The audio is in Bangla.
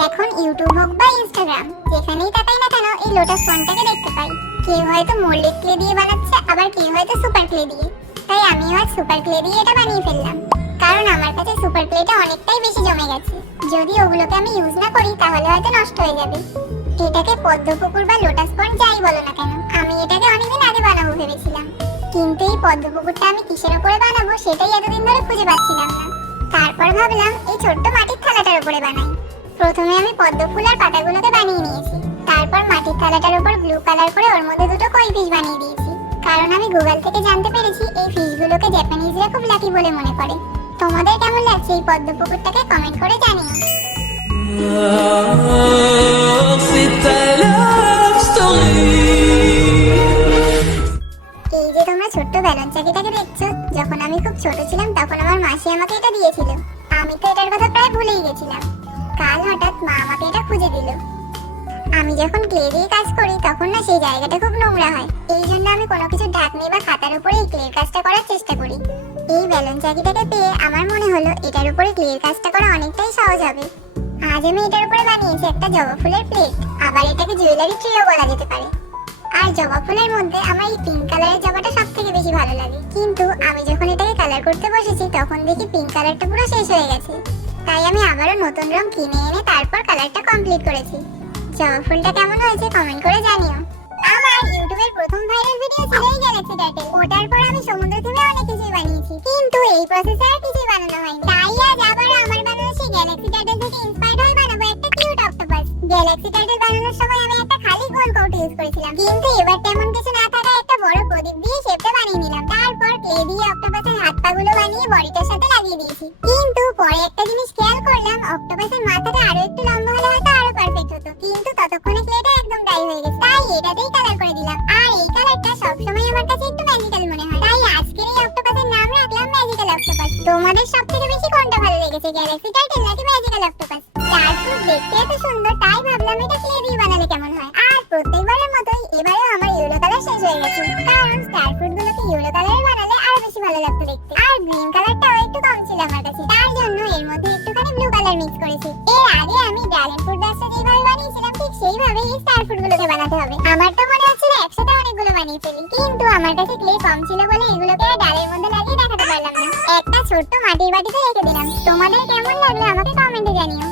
এখন ইউটিউব হোক বা ইনস্টাগ্রাম, যেখানেই তাকাই না কেন এই লোটাস পন্ডটাকে দেখতে পাই। কেউ হয়তো মোল্ডেড ক্লে দিয়ে বানাচ্ছে, আবার কেউ হয়তো সুপার ক্লে দিয়ে। তাই আমিও আজ সুপার ক্লে দিয়ে এটা বানিয়ে ফেললাম, কারণ আমার কাছে সুপার ক্লেটা অনেকটাই বেশি জমে গেছে। যদি ওগুলোকে আমি ইউজ না করি তাহলে হয়তো নষ্ট হয়ে যাবে। এটাকে পদ্মপুকুর বা লোটাস পন্ড যাই বলো না কেন, আমি এটাকে অনেকদিন আগে বানাবো ভেবেছিলাম, কিন্তু এই পদ্মপুকুরটা আমি কিসের উপরে বানাবো সেটাই এতদিন ধরে খুঁজে পাচ্ছিলাম না। তারপর ভাবলাম এই ছোট্ট মাটির থালাটার উপরে বানাই। প্রথমে আমি পদ্ম ফুল আর পাতাগুলোকে বানিয়ে নিয়েছি, তারপর মাটির থালাটার উপর ব্লু কালার করে ওর মধ্যে দুটো কই ফিশ বানিয়ে দিয়েছি, কারণ আমি গুগল থেকে জানতে পেরেছি এই ফিশগুলোকে জাপানিজরা খুব লাকি বলে মনে করে। তোমাদের কেমন লাগছে এই পদ্ম পুকুরটাকে কমেন্ট করে জানিও। এই যে তোমরা ছোট্ট ব্যালন চাকিটাকে দেখছো, যখন আমি খুব ছোট ছিলাম তখন আমার মাসি আমাকে এটা দিয়েছিল। আমি তো এটার কথা প্রায় ভুলেই গেছিলাম। কাল হঠাৎ মা আমাকে এটা খুঁজে দিল। আমি যখন ক্লে দিয়ে কাজ করি তখন না সেই জায়গাটা খুব নোংরা হয়, এই জন্য আমি কোনো কিছু ঢাকনি বা খাতার উপরে এই ক্লের কাজটা করার চেষ্টা করি। এই ব্যালন চাকিটাকে পেয়ে আমার মনে হলো এটার উপরে ক্লের কাজটা করা অনেকটাই সহজ হবে। আজ আমি এটার উপরে বানিয়েছি একটা জবা ফুলের প্লেট, আবার এটাকে জুয়েলারি ট্রিও বলা যেতে পারে। আর জবা ফুলের মধ্যে আমার এই পিঙ্ক কালারের জবাটা সবথেকে বেশি ভালো লাগে, কিন্তু আমি যখন এটাকে কালার করতে বসেছি তখন দেখি পিঙ্ক কালারটা পুরো শেষ হয়ে গেছে। তাই আমি আবারও নতুন রং কিনে এনে তারপর কালারটা কমপ্লিট করেছি। জবা ফুলটা কেমন হয়েছে কমেন্ট করে জানিও। আমার ইউটিউবের প্রথম ভাইরাল ভিডিও ছিল এই গ্যালাক্সি টার্টেল। ওটার পর আমি সমুদ্র থেকে অনেক কিছুই বানিয়েছি, কিন্তু এই প্রসেসে আর কিছুই বানানো হয়নি। তাই আজ আবার আমার বানানো সেই গ্যালাক্সি টার্টেল থেকে ইন্সপায়ার্ড হয়ে বানাবো একটা কিউট অক্টোপাস। গ্যালাক্সি টার্টেল বানানোর সময় আমি একটা খালি গোল কৌটো ইউজ করেছিলাম, কিন্তু এবার তেমন কিছু না থাকায় একটা বড় প্রদীপ দিয়ে শেপটা বানিয়ে নিলাম। তারপর ক্লে দিয়ে অক্টোপাসের হাত পাগুলো বানিয়ে বডিটার সাথে লাগিয়ে দিয়েছি। কিন্তু পরে একটা জিনিস খেয়াল করলাম, অক্টোপাসের মাথাটা আরো একটু লম্বা হলে হয়তো আরো পারফেক্ট হতো, কিন্তু ততক্ষণে ক্লেটা একদম ড্রাই হয়ে গেছে। তাই এটাতেই কালার করে দিলাম। আর এই কালারটা সবসময় আমার কাছে একটু ম্যাজিক্যাল মনে হয়, তাই আজকের এই অক্টোপাসের নাম রাখলাম ম্যাজিক্যাল অক্টোপাস। তোমাদের সবথেকে বেশি কোনটা ভালো লেগেছে, গ্যালাক্সি টার্টেল নাকি ম্যাজিক্যাল অক্টোপাস? স্টারফ্রুট দেখতে এত সুন্দর, তাই ভাবলাম এটা ক্লে দিয়ে বানালে কেমন হয়। আর প্রত্যেকবারের মতোই এবারেও আমার ইয়েলো কালার শেষ হয়ে গেছে, কারণ স্টারফ্রুট গুলোকে ইয়েলো কালারে বানালে আরো বেশি ভালো লাগতো দেখতে। আর গ্রিন কালারটাও একটু কম ছিল আমার কাছে, তার জন্য এর মধ্যে একটুখানি ব্লু কালার মিক্স করেছি। এর আগে আমি ড্রাগন ফ্রুট গাছটা যেভাবে বানিয়েছিলাম ঠিক সেইভাবেই এই স্টারফ্রুট গুলোকে বানাতে হবে। আমার তো মনে হচ্ছিল একসাথে অনেকগুলো বানিয়ে ফেলি, কিন্তু আমার কাছে ক্লে কম ছিল বলে এগুলোকে আর ডালের মধ্যে লাগিয়ে দেখাতে পারলাম না। একটা ছোট্ট মাটির বাটিতে রেখে দিলাম। তোমাদের কেমন লাগলো আমাকে কমেন্টে জানিও।